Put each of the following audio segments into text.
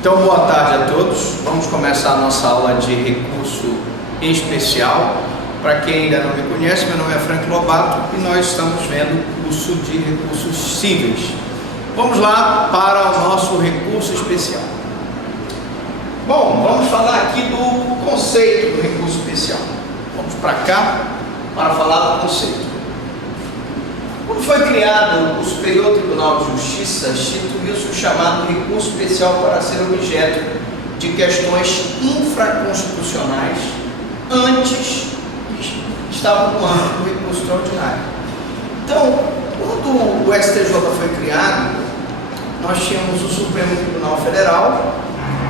Então, boa tarde a todos. Vamos começar a nossa aula de recurso especial. Para quem ainda não me conhece, meu nome é Frank Lobato e nós estamos vendo o curso de recursos cíveis. Vamos lá para o nosso recurso especial. Bom, vamos falar aqui do conceito do recurso especial. Vamos para cá para falar do conceito. Quando foi criado o Superior Tribunal de Justiça, instituiu-se o chamado recurso especial para ser objeto de questões infraconstitucionais antes estavam no âmbito do recurso extraordinário. Então, quando o STJ foi criado, nós tínhamos o Supremo Tribunal Federal,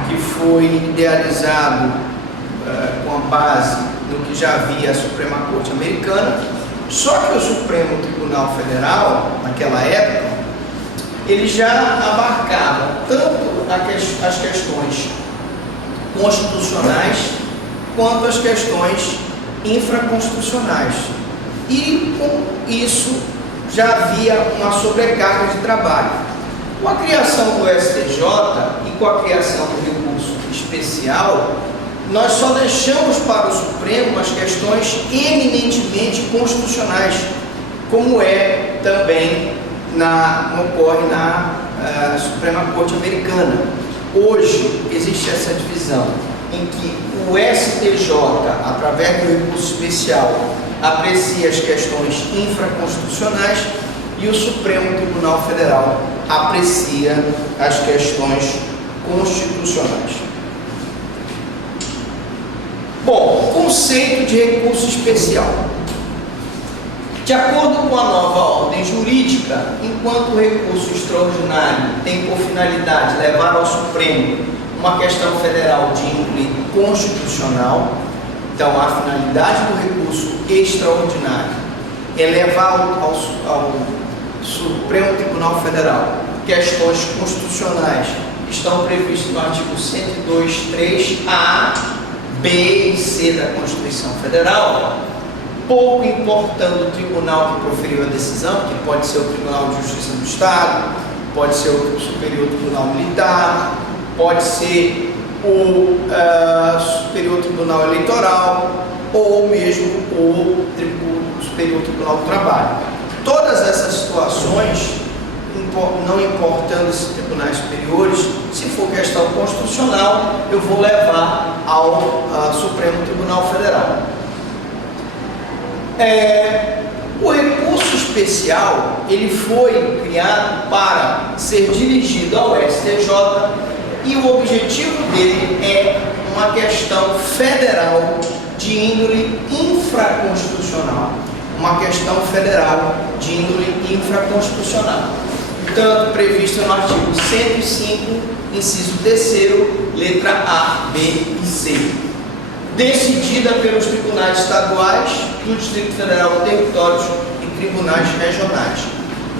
que foi idealizado com a base no que já havia a Suprema Corte Americana. Só que o Supremo Tribunal Federal, naquela época, ele já abarcava tanto as questões constitucionais quanto as questões infraconstitucionais. E com isso já havia uma sobrecarga de trabalho. Com a criação do STJ e com a criação do recurso especial, nós só deixamos para o Supremo as questões eminentemente constitucionais, como também ocorre na Suprema Corte Americana. Hoje existe essa divisão em que o STJ, através do recurso especial, aprecia as questões infraconstitucionais e o Supremo Tribunal Federal aprecia as questões constitucionais. Bom, conceito de recurso especial. De acordo com a nova ordem jurídica, enquanto o recurso extraordinário tem por finalidade levar ao Supremo uma questão federal de índole constitucional, então a finalidade do recurso extraordinário é levar ao Supremo Tribunal Federal questões constitucionais que estão previstas no artigo 102.3a, B e C da Constituição Federal, pouco importando o tribunal que proferiu a decisão, que pode ser o Tribunal de Justiça do Estado, pode ser o Superior Tribunal Militar, pode ser o Superior Tribunal Eleitoral ou mesmo o Superior Tribunal do Trabalho. Todas essas situações, não importando esses tribunais superiores, se for questão constitucional, eu vou levar ao Supremo Tribunal Federal. O recurso especial, ele foi criado para ser dirigido ao STJ e o objetivo dele é uma questão federal de índole infraconstitucional. Uma questão federal de índole infraconstitucional. Tanto prevista no artigo 105, inciso 3º, letra A, B e C. Decidida pelos tribunais estaduais, do Distrito Federal, territórios e tribunais regionais.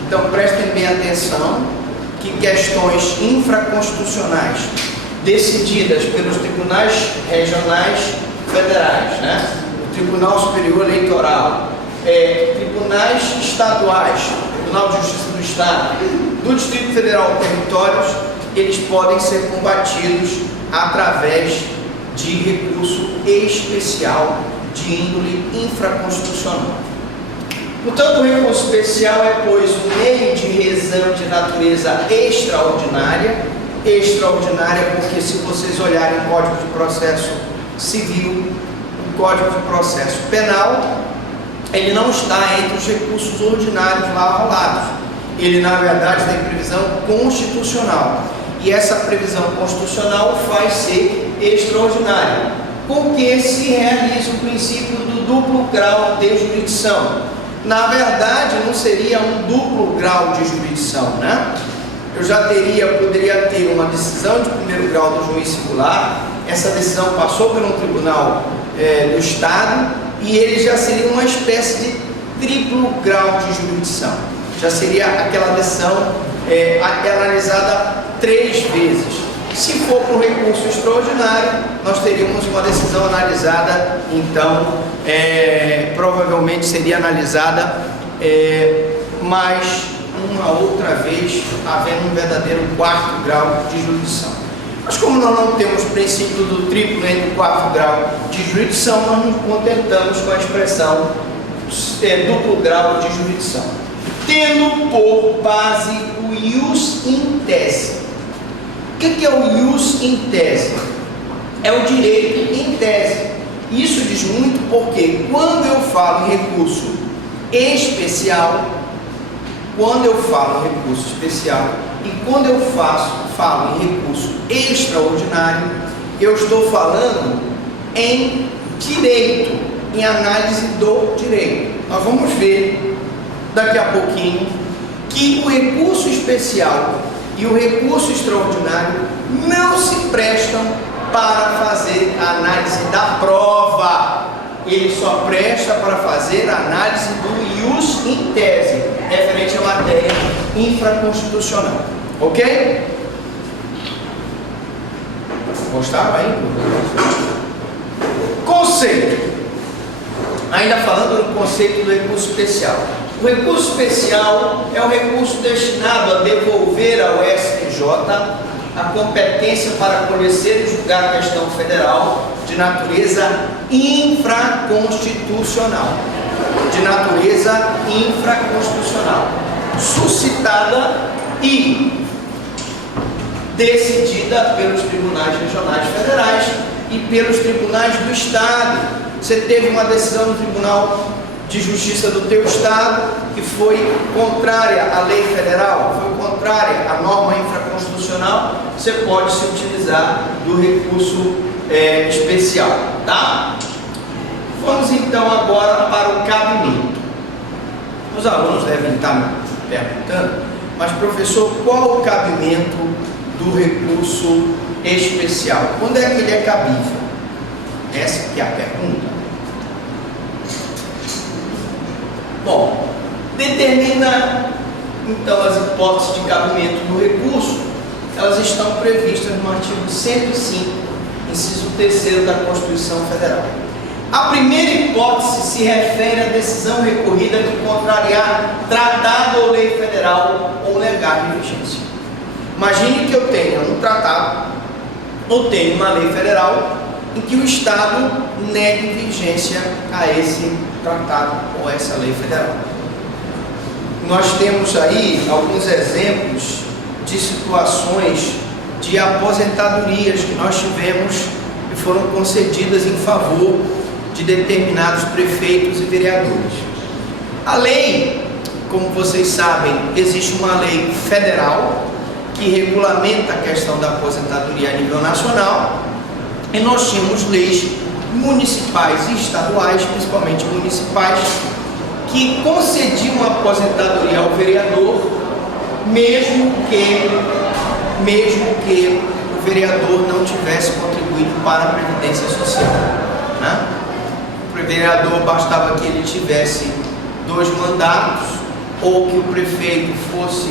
Então prestem bem atenção que questões infraconstitucionais decididas pelos tribunais regionais federais, o Tribunal Superior Eleitoral, tribunais estaduais, Tribunal de Justiça do Estado, do Distrito Federal e territórios, eles podem ser combatidos através de recurso especial de índole infraconstitucional. Portanto, o recurso especial é, pois, um meio de revisão de natureza extraordinária porque, se vocês olharem o Código de Processo Civil, o Código de Processo Penal, ele não está entre os recursos ordinários lá rolados. Ele, na verdade, tem previsão constitucional. E essa previsão constitucional faz ser extraordinária, porque se realiza o princípio do duplo grau de jurisdição. Na verdade, não seria um duplo grau de jurisdição, Eu poderia ter uma decisão de primeiro grau do juiz singular, essa decisão passou por um tribunal do Estado, e ele já seria uma espécie de triplo grau de jurisdição. Já seria aquela decisão analisada 3 vezes. Se for para um recurso extraordinário, nós teríamos uma decisão analisada, então, provavelmente seria analisada mais uma outra vez, havendo um verdadeiro 4º grau de jurisdição. Mas como nós não temos princípio do triplo entre o quarto grau de jurisdição, nós nos contentamos com a expressão duplo grau de jurisdição, tendo por base o ius in tese. O que é o ius in tese? É o direito em tese. Isso diz muito porque quando eu falo em recurso especial, e quando eu falo em recurso extraordinário, eu estou falando em direito, em análise do direito. Nós vamos ver daqui a pouquinho que o recurso especial e o recurso extraordinário não se prestam para fazer a análise da prova. Ele só presta para fazer a análise do ius in tese, referente à matéria infraconstitucional. Ok? Gostaram aí? Conceito. Ainda falando do conceito do recurso especial. O recurso especial é o recurso destinado a devolver ao STJ a competência para conhecer e julgar a questão federal de natureza infraconstitucional. Suscitada e decidida pelos tribunais regionais federais e pelos tribunais do Estado. Você teve uma decisão do Tribunal de Justiça do teu Estado que foi contrária à lei federal, foi contrária à norma infraconstitucional, você pode se utilizar do recurso especial, tá? Vamos então agora para o cabimento. Os alunos devem estar me perguntando, mas professor, qual o cabimento do recurso especial? Quando é que ele é cabível? Essa que é a pergunta. Bom, determina então as hipóteses de cabimento do recurso. Elas estão previstas no artigo 105, inciso 3º da Constituição Federal. A primeira hipótese se refere à decisão recorrida que contrariar tratado ou lei federal ou negar de vigência. Imagine que eu tenha um tratado ou tenha uma lei federal em que o Estado negue vigência a esse tratado ou a essa lei federal. Nós temos aí alguns exemplos de situações de aposentadorias que nós tivemos e foram concedidas em favor de determinados prefeitos e vereadores. A lei, como vocês sabem, existe uma lei federal que regulamenta a questão da aposentadoria a nível nacional, e nós tínhamos leis municipais e estaduais, principalmente municipais, que concediam a aposentadoria ao vereador, mesmo que o vereador não tivesse contribuído para a Previdência Social, né? O vereador bastava que ele tivesse 2 mandatos, ou que o prefeito fosse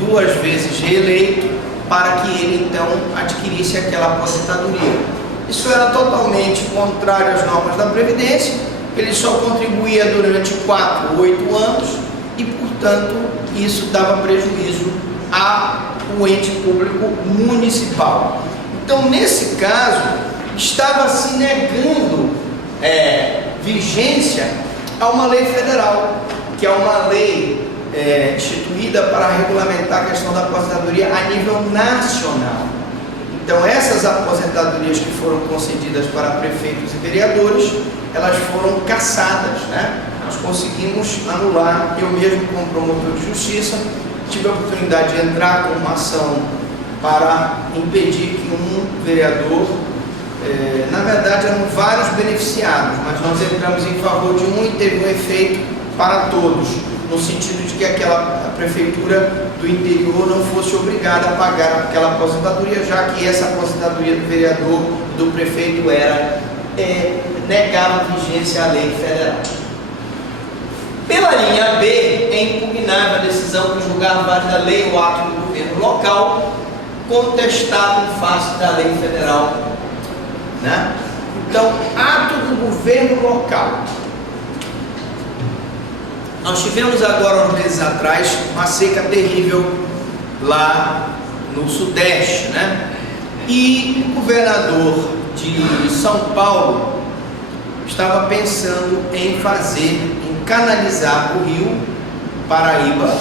2 vezes reeleito, para que ele então adquirisse aquela aposentadoria. Isso era totalmente contrário às normas da Previdência. Ele só contribuía durante 4 ou 8 anos e, portanto, isso dava prejuízo ao ente público municipal. Então, nesse caso, estava se negando vigência a uma lei federal, que é uma lei instituída para regulamentar a questão da aposentadoria a nível nacional. Então, essas aposentadorias que foram concedidas para prefeitos e vereadores, elas foram cassadas, né? Nós conseguimos anular. Eu mesmo, como promotor de justiça, tive a oportunidade de entrar com uma ação para impedir que um vereador, na verdade eram vários beneficiados, mas nós entramos em favor de um e teve um efeito para todos, no sentido de que aquela prefeitura do interior não fosse obrigada a pagar aquela aposentadoria, já que essa aposentadoria do vereador, do prefeito, negava vigência à lei federal. Pela linha B, é impugnável a decisão que julgar válida a lei ou ato do governo local contestado em face da lei federal, né? Então, ato do governo local. Nós tivemos agora, uns meses atrás, uma seca terrível lá no Sudeste, né? E o governador de São Paulo estava pensando em canalizar o rio Paraíba,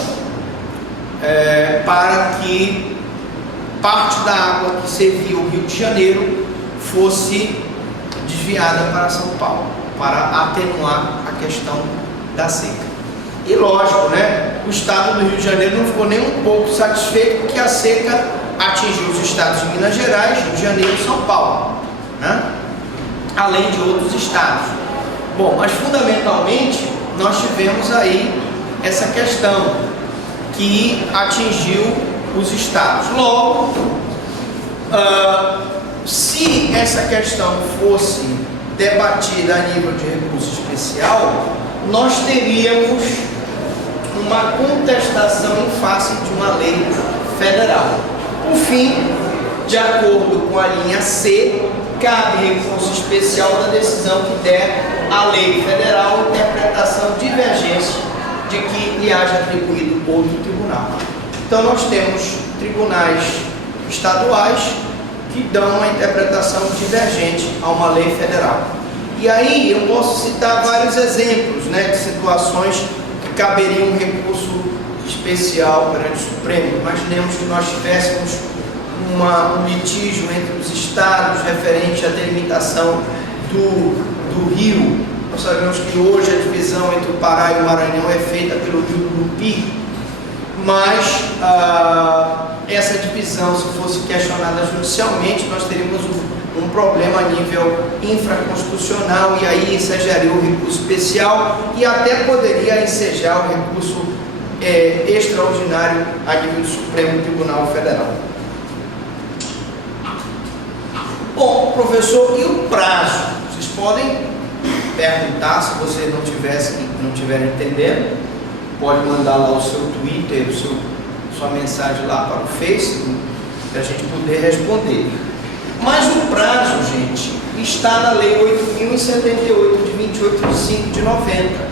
para que parte da água que servia o Rio de Janeiro fosse desviada para São Paulo, para atenuar a questão da seca. E lógico, né? O estado do Rio de Janeiro não ficou nem um pouco satisfeito, porque a seca atingiu os estados de Minas Gerais, Rio de Janeiro e São Paulo, né? Além de outros estados. Bom, mas fundamentalmente nós tivemos aí essa questão que atingiu os estados. Logo, se essa questão fosse debatida a nível de recurso especial, nós teríamos uma contestação em face de uma lei federal. Por fim, de acordo com a linha C, cabe recurso especial na decisão que der à lei federal interpretação divergente de que lhe haja atribuído outro tribunal. Então nós temos tribunais estaduais que dão uma interpretação divergente a uma lei federal. E aí eu posso citar vários exemplos, né, de situações que caberia um recurso especial perante o Supremo. Imaginemos que nós tivéssemos um litígio entre os estados referente à delimitação do rio. Nós sabemos que hoje a divisão entre o Pará e o Maranhão é feita pelo rio Lupi, mas essa divisão, se fosse questionada judicialmente, nós teríamos um problema a nível infraconstitucional, e aí ensejaria o recurso especial e até poderia ensejar o recurso extraordinário a nível do Supremo Tribunal Federal. Bom, professor, e o prazo? Vocês podem perguntar, se vocês não estiverem entendendo, pode mandar lá o seu Twitter, sua mensagem lá para o Facebook, para a gente poder responder. Mas o prazo, gente, está na Lei 8.078, de 28 de 5 de 90.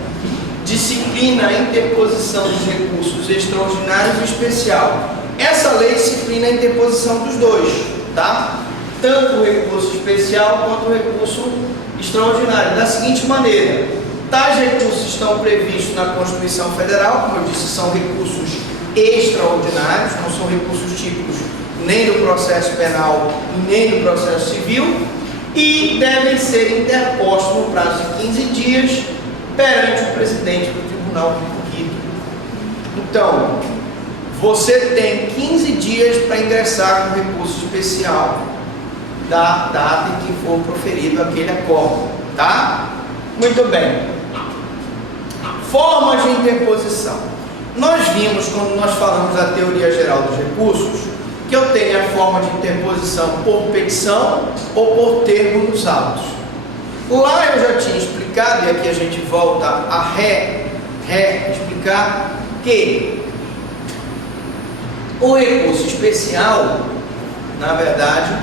Disciplina a interposição dos recursos extraordinários e especial. Essa lei disciplina a interposição dos dois, tá? Tanto o recurso especial quanto o recurso extraordinário. Da seguinte maneira: tais recursos estão previstos na Constituição Federal, como eu disse, são recursos extraordinários, não são recursos típicos nem no processo penal e nem no processo civil, e devem ser interpostos no prazo de 15 dias perante o presidente do tribunal recorrido. Então, você tem 15 dias para ingressar com recurso especial da data em que for proferido aquele acordo, tá? Muito bem. Formas de interposição. Nós vimos, quando nós falamos da teoria geral dos recursos, que eu tenho a forma de interposição por petição ou por termo nos autos. Lá eu já tinha explicado, e aqui a gente volta a explicar, que o recurso especial, na verdade,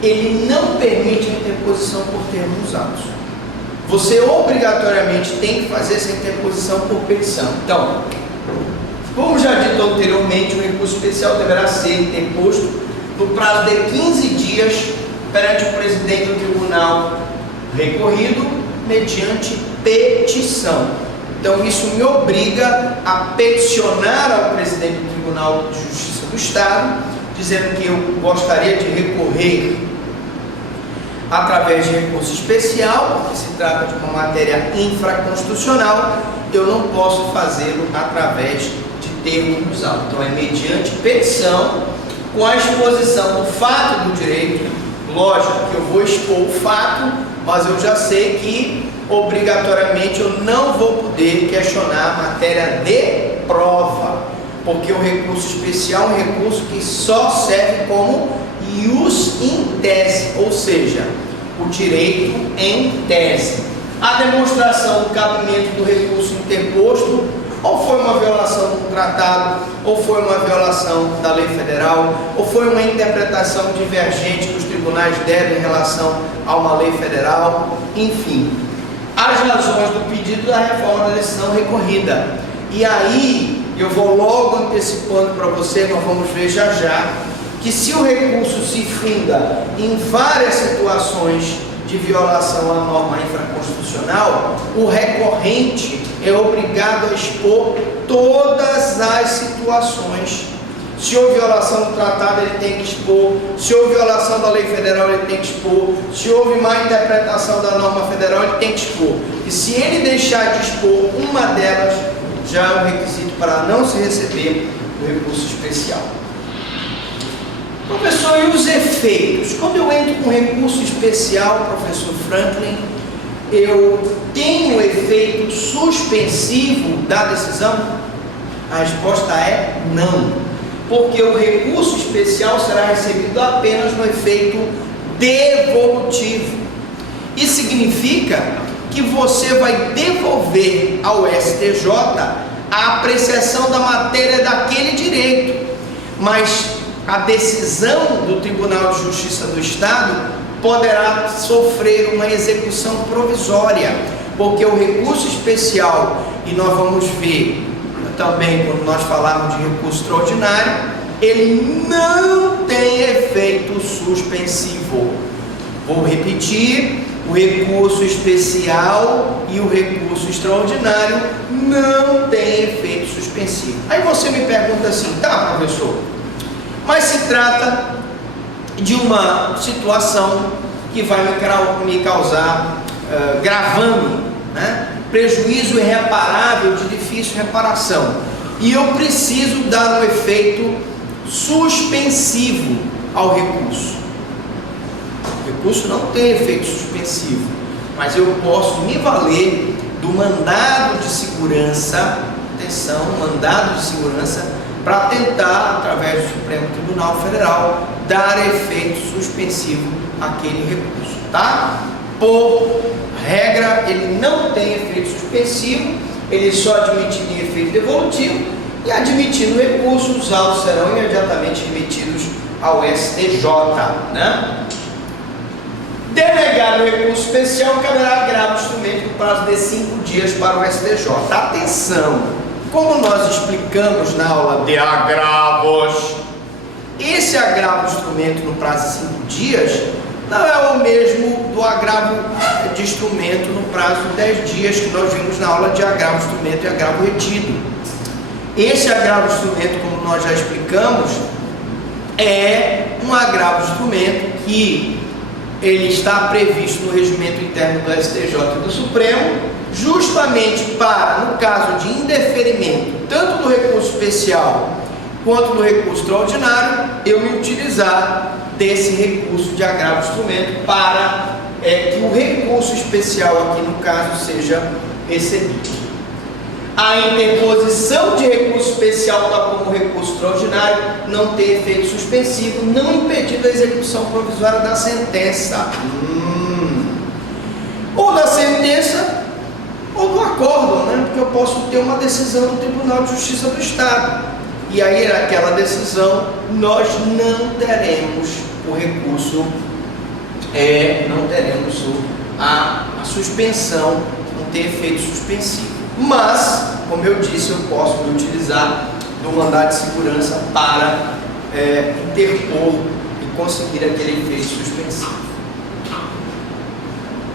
ele não permite a interposição por termo nos autos. Você obrigatoriamente tem que fazer essa interposição por petição. Então, como já dito anteriormente, o recurso especial deverá ser interposto no prazo de 15 dias perante o presidente do tribunal recorrido, mediante petição. Então, isso me obriga a peticionar ao presidente do Tribunal de Justiça do Estado, dizendo que eu gostaria de recorrer através de recurso especial, porque se trata de uma matéria infraconstitucional. Eu não posso fazê-lo através de termo nos autos. Então é mediante petição, com a exposição do fato do direito. Lógico que eu vou expor o fato, mas eu já sei que obrigatoriamente eu não vou poder questionar a matéria de prova, porque o recurso especial é um recurso que só serve como ius in tese, ou seja, o direito em tese. A demonstração do cabimento do recurso interposto, ou foi uma violação do tratado, ou foi uma violação da lei federal, ou foi uma interpretação divergente que os tribunais deram em relação a uma lei federal, enfim, as razões do pedido da reforma da decisão recorrida. E aí eu vou logo antecipando para você, nós vamos ver já que se o recurso se funda em várias situações de violação à norma infraconstitucional, o recorrente é obrigado a expor todas as situações. Se houve violação do tratado, ele tem que expor. Se houve violação da lei federal, ele tem que expor. Se houve má interpretação da norma federal, ele tem que expor. E se ele deixar de expor uma delas, já é um requisito para não se receber o recurso especial. Professor, e os efeitos? Quando eu entro com recurso especial, professor Franklin, eu tenho efeito suspensivo da decisão? A resposta é não, porque o recurso especial será recebido apenas no efeito devolutivo. Isso significa que você vai devolver ao STJ a apreciação da matéria daquele direito, mas a decisão do Tribunal de Justiça do Estado poderá sofrer uma execução provisória, porque o recurso especial, e nós vamos ver também quando nós falarmos de recurso extraordinário, ele não tem efeito suspensivo. Vou repetir: o recurso especial e o recurso extraordinário não tem efeito suspensivo. Aí você me pergunta assim: tá, professor, mas se trata de uma situação que vai me causar gravame, né? Prejuízo irreparável de difícil reparação, e eu preciso dar um efeito suspensivo ao recurso. O recurso não tem efeito suspensivo, mas eu posso me valer do mandado de segurança, atenção, mandado de segurança, para tentar, através do Supremo Tribunal Federal, dar efeito suspensivo àquele recurso, tá? Por regra, ele não tem efeito suspensivo, ele só admitiria efeito devolutivo, e admitindo o recurso, os autos serão imediatamente remetidos ao STJ, né? Denegar o recurso especial, caberá agravo instrumento no prazo de 5 dias para o STJ. Atenção! Como nós explicamos na aula de agravos, esse agravo instrumento no prazo de 5 dias não é o mesmo do agravo de instrumento no prazo de 10 dias que nós vimos na aula de agravo instrumento e agravo retido. Esse agravo instrumento, como nós já explicamos, é um agravo instrumento que ele está previsto no regimento interno do STJ e do Supremo, justamente para, no caso de indeferimento, tanto do recurso especial quanto do recurso extraordinário, eu me utilizar desse recurso de agravo instrumento para que o recurso especial aqui no caso seja recebido. A interposição de recurso especial, tal como recurso extraordinário, não tem efeito suspensivo, não impedindo a execução provisória da sentença. Ou da sentença, ou do acórdão, né? Porque eu posso ter uma decisão do Tribunal de Justiça do Estado. E aí, naquela decisão, nós não teremos o recurso, não teremos a suspensão, não tem efeito suspensivo. Mas, como eu disse, eu posso me utilizar do mandado de segurança para interpor e conseguir aquele efeito suspensivo.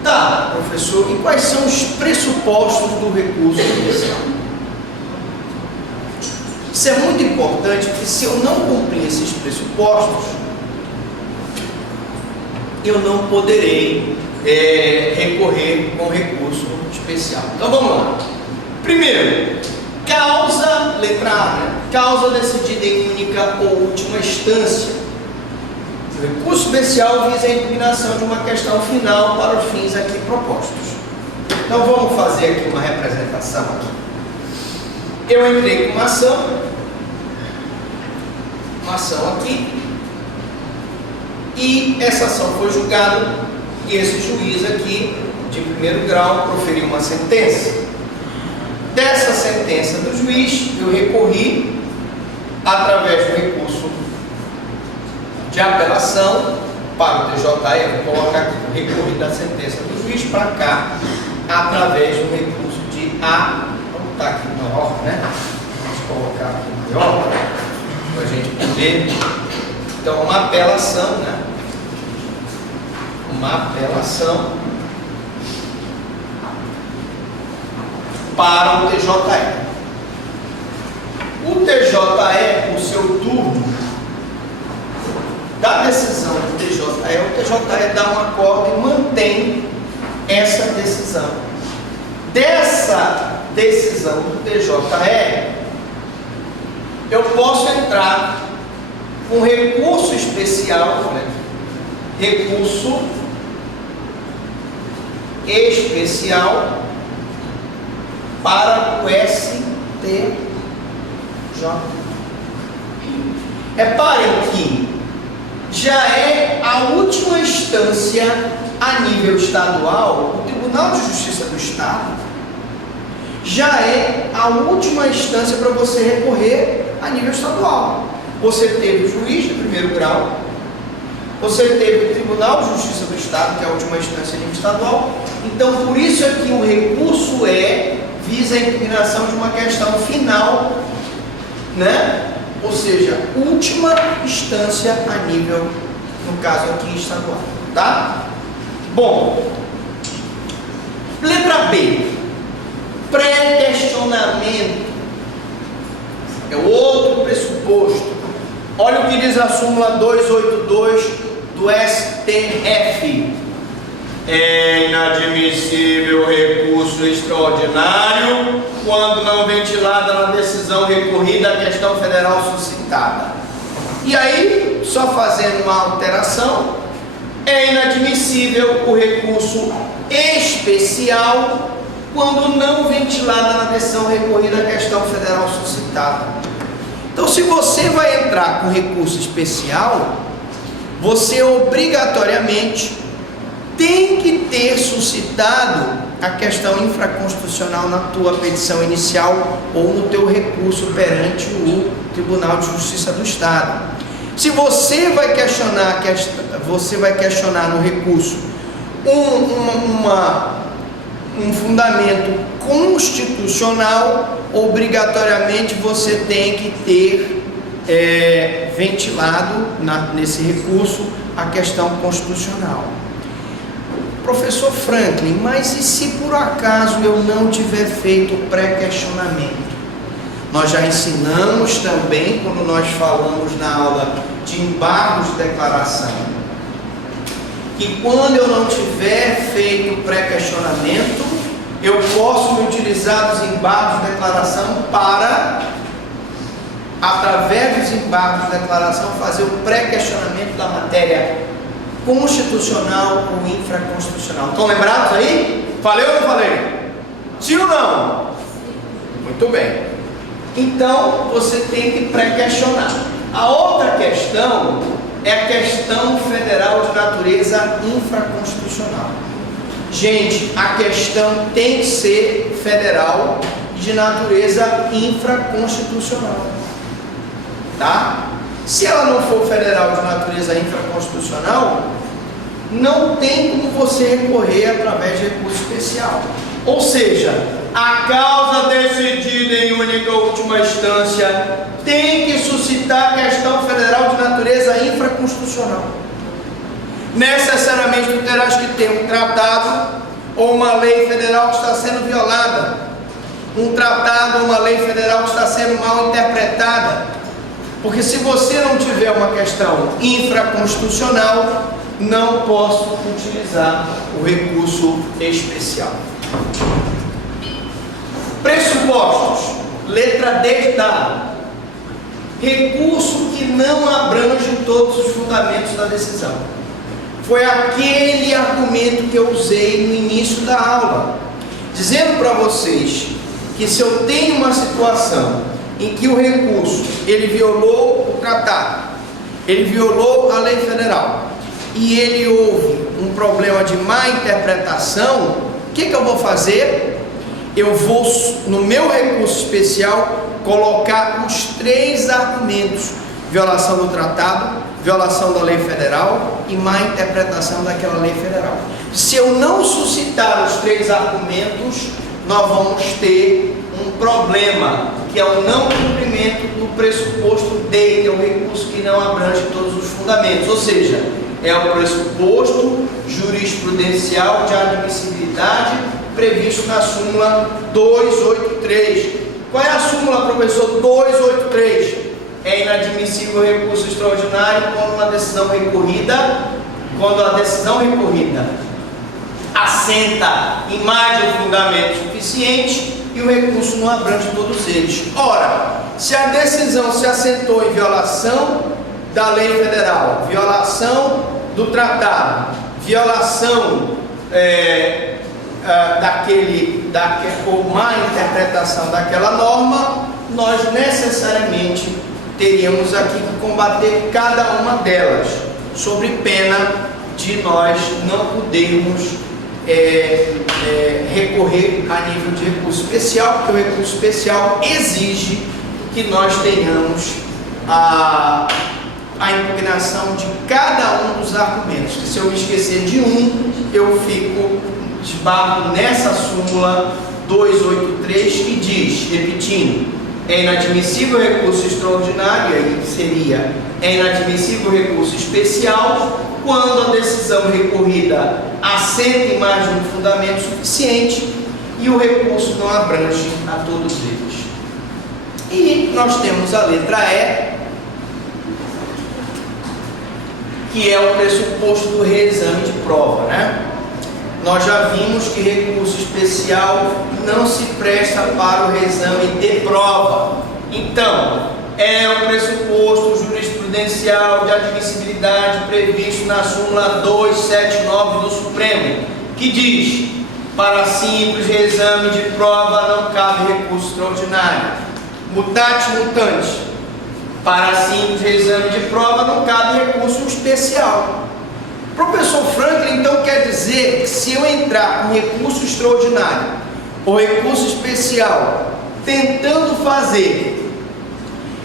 Tá, professor, e quais são os pressupostos do recurso especial? Isso é muito importante, porque se eu não cumprir esses pressupostos, eu não poderei recorrer com recurso especial. Então vamos lá. Primeiro, causa, letra A, né? Causa decidida em única ou última instância. O recurso especial visa a impugnação de uma questão final para os fins aqui propostos. Então vamos fazer aqui uma representação aqui. Eu entrei com uma ação aqui, e essa ação foi julgada, e esse juiz aqui, de primeiro grau, proferiu uma sentença. Dessa sentença do juiz, eu recorri, através do recurso de apelação, para o TJE, eu vou colocar aqui, recorri da sentença do juiz para cá, através do recurso de vamos botar aqui maior, né? Vamos colocar aqui maior, para a gente poder Então, uma apelação, né? Uma apelação para o TJE. O TJE, por seu turno, da decisão do TJE, o TJE dá um acordo e mantém essa decisão. Dessa decisão do TJE, eu posso entrar com recurso especial, recurso especial para o STJ. Reparem que já é a última instância a nível estadual, o Tribunal de Justiça do Estado já é a última instância para você recorrer a nível estadual. Você teve o juiz de primeiro grau, você teve o Tribunal de Justiça do Estado, que é a última instância a nível estadual. Então, por isso é que o recurso visa a impugnação de uma questão final, né? Ou seja, última instância a nível, no caso aqui, estadual, tá? Bom, letra B, pré-questionamento, é outro pressuposto. Olha o que diz a súmula 282 do STF. É inadmissível recurso extraordinário quando não ventilada na decisão recorrida a questão federal suscitada. E aí, só fazendo uma alteração, é inadmissível o recurso especial quando não ventilada na decisão recorrida a questão federal suscitada. Então, se você vai entrar com recurso especial, você obrigatoriamente tem que ter suscitado a questão infraconstitucional na tua petição inicial ou no teu recurso perante o Tribunal de Justiça do Estado. Se você vai questionar no recurso um fundamento constitucional, obrigatoriamente você tem que ter ventilado nesse recurso a questão constitucional. Professor Franklin, mas e se por acaso eu não tiver feito o pré-questionamento? Nós já ensinamos também, quando nós falamos na aula de embargos de declaração, que quando eu não tiver feito o pré-questionamento, eu posso me utilizar dos embargos de declaração para, através dos embargos de declaração, fazer o pré-questionamento da matéria constitucional ou infraconstitucional. Estão lembrados aí? Falei ou não falei? Sim ou não? Muito bem. Então, você tem que pré-questionar. A outra questão é a questão federal de natureza infraconstitucional. Gente, a questão tem que ser federal de natureza infraconstitucional. Tá? Se ela não for federal de natureza infraconstitucional, não tem como você recorrer através de recurso especial. Ou seja, a causa decidida em única última instância tem que suscitar questão federal de natureza infraconstitucional. Necessariamente tu terás que ter um tratado ou uma lei federal que está sendo violada, um tratado ou uma lei federal que está sendo mal interpretada. Porque se você não tiver uma questão infraconstitucional, não posso utilizar o recurso especial. Pressupostos. Letra D da recurso que não abrange todos os fundamentos da decisão. Foi aquele argumento que eu usei no início da aula, dizendo para vocês que se eu tenho uma situação em que o recurso, ele violou o tratado, ele violou a lei federal, e ele houve um problema de má interpretação, o que eu vou fazer? Eu vou, no meu recurso especial, colocar os 3 argumentos: violação do tratado, violação da lei federal e má interpretação daquela lei federal. Se eu não suscitar os 3 argumentos, nós vamos ter um problema, que é o não cumprimento do pressuposto D, que é um recurso que não abrange todos os fundamentos, ou seja, é o pressuposto jurisprudencial de admissibilidade previsto na súmula 283. Qual é a súmula, professor? 283. É inadmissível recurso extraordinário quando a decisão recorrida assenta em mais de um fundamento suficiente e o recurso não abrange todos eles. Ora, se a decisão se assentou em violação da lei federal, violação do tratado, violação ou má interpretação daquela norma, nós necessariamente teríamos aqui que combater cada uma delas, sob pena de nós não podermos recorrer a nível de recurso especial, porque o recurso especial exige que nós tenhamos a impugnação de cada um dos argumentos. Se eu me esquecer de um, eu esbarro nessa súmula 283 que diz, repetindo, é inadmissível recurso extraordinário, aí seria, é inadmissível recurso especial quando a decisão recorrida assenta em mais de um fundamento suficiente e o recurso não abrange a todos eles. E nós temos a letra E, que é o pressuposto do reexame de prova, né? Nós já vimos que recurso especial não se presta para o reexame de prova. Então, é o pressuposto jurisprudencial de admissibilidade previsto na súmula 279 do Supremo, que diz: para simples reexame de prova não cabe recurso extraordinário. Mutate mutante. Para simples reexame de prova não cabe recurso especial. Professor Franklin, então quer dizer que se eu entrar com recurso extraordinário ou recurso especial tentando fazer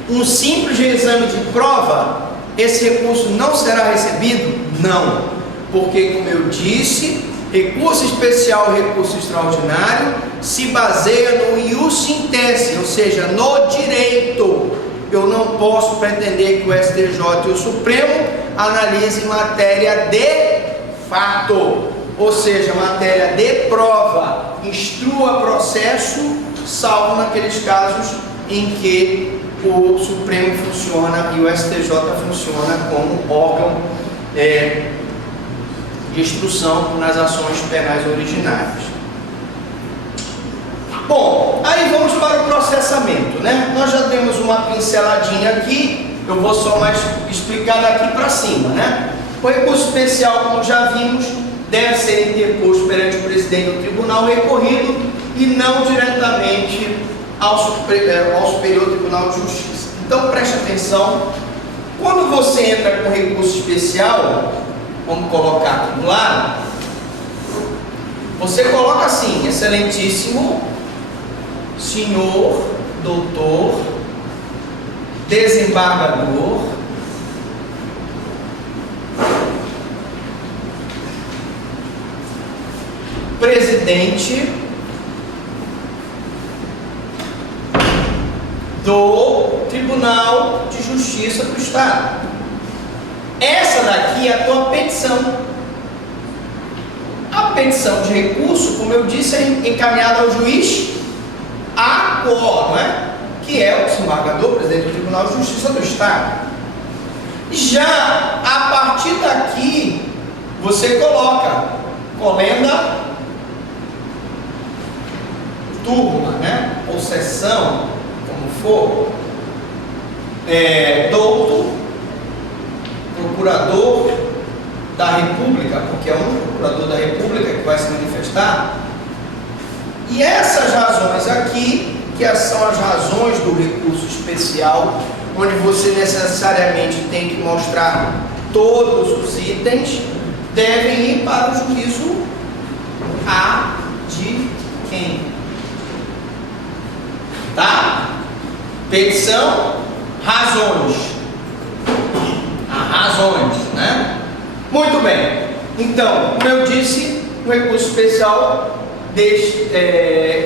um simples reexame de prova, esse recurso não será recebido? Não, porque, como eu disse, recurso especial e recurso extraordinário se baseia no ius in tese, ou seja, no direito. Eu não posso pretender que o STJ e o Supremo analisem matéria de fato, ou seja, matéria de prova, instrua processo, salvo naqueles casos em que o Supremo funciona e o STJ funciona como órgão de instrução nas ações penais originárias. Bom, aí vamos para o processamento, né? Nós já demos uma pinceladinha aqui, eu vou só mais explicar daqui para cima, né? O recurso especial, como já vimos, deve ser interposto perante o presidente do tribunal recorrido e não diretamente ao Superior Tribunal de Justiça. Então preste atenção, quando você entra com recurso especial, vamos colocar aqui do lado, você coloca assim: excelentíssimo senhor, doutor, desembargador, presidente do Tribunal de Justiça do Estado. Essa daqui é a tua petição. A petição de recurso, como eu disse, é encaminhada ao juiz a cor, não é? Que é o desembargador, presidente do Tribunal de Justiça do Estado. Já a partir daqui, você coloca colenda, turma, né? Ou sessão, como for, douto, procurador da República, porque é um procurador da República que vai se manifestar. E essas razões aqui, que são as razões do recurso especial, onde você necessariamente tem que mostrar todos os itens, devem ir para o juízo A de quem? Tá? Petição, razões. Razões, né? Muito bem. Então, como eu disse, o recurso especial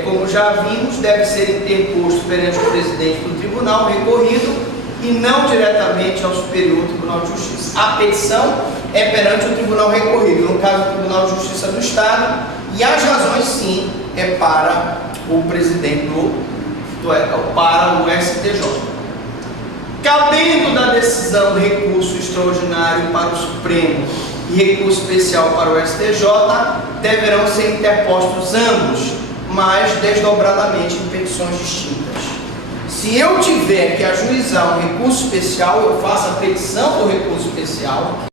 como já vimos, deve ser interposto perante o presidente do tribunal recorrido e não diretamente ao Superior Tribunal de Justiça. A petição é perante o tribunal recorrido, no caso do Tribunal de Justiça do Estado, e as razões sim é para o presidente para o STJ. Cabendo da decisão recurso extraordinário para o Supremo e recurso especial para o STJ, deverão ser interpostos ambos, mas desdobradamente em petições distintas. Se eu tiver que ajuizar um recurso especial, eu faço a petição do recurso especial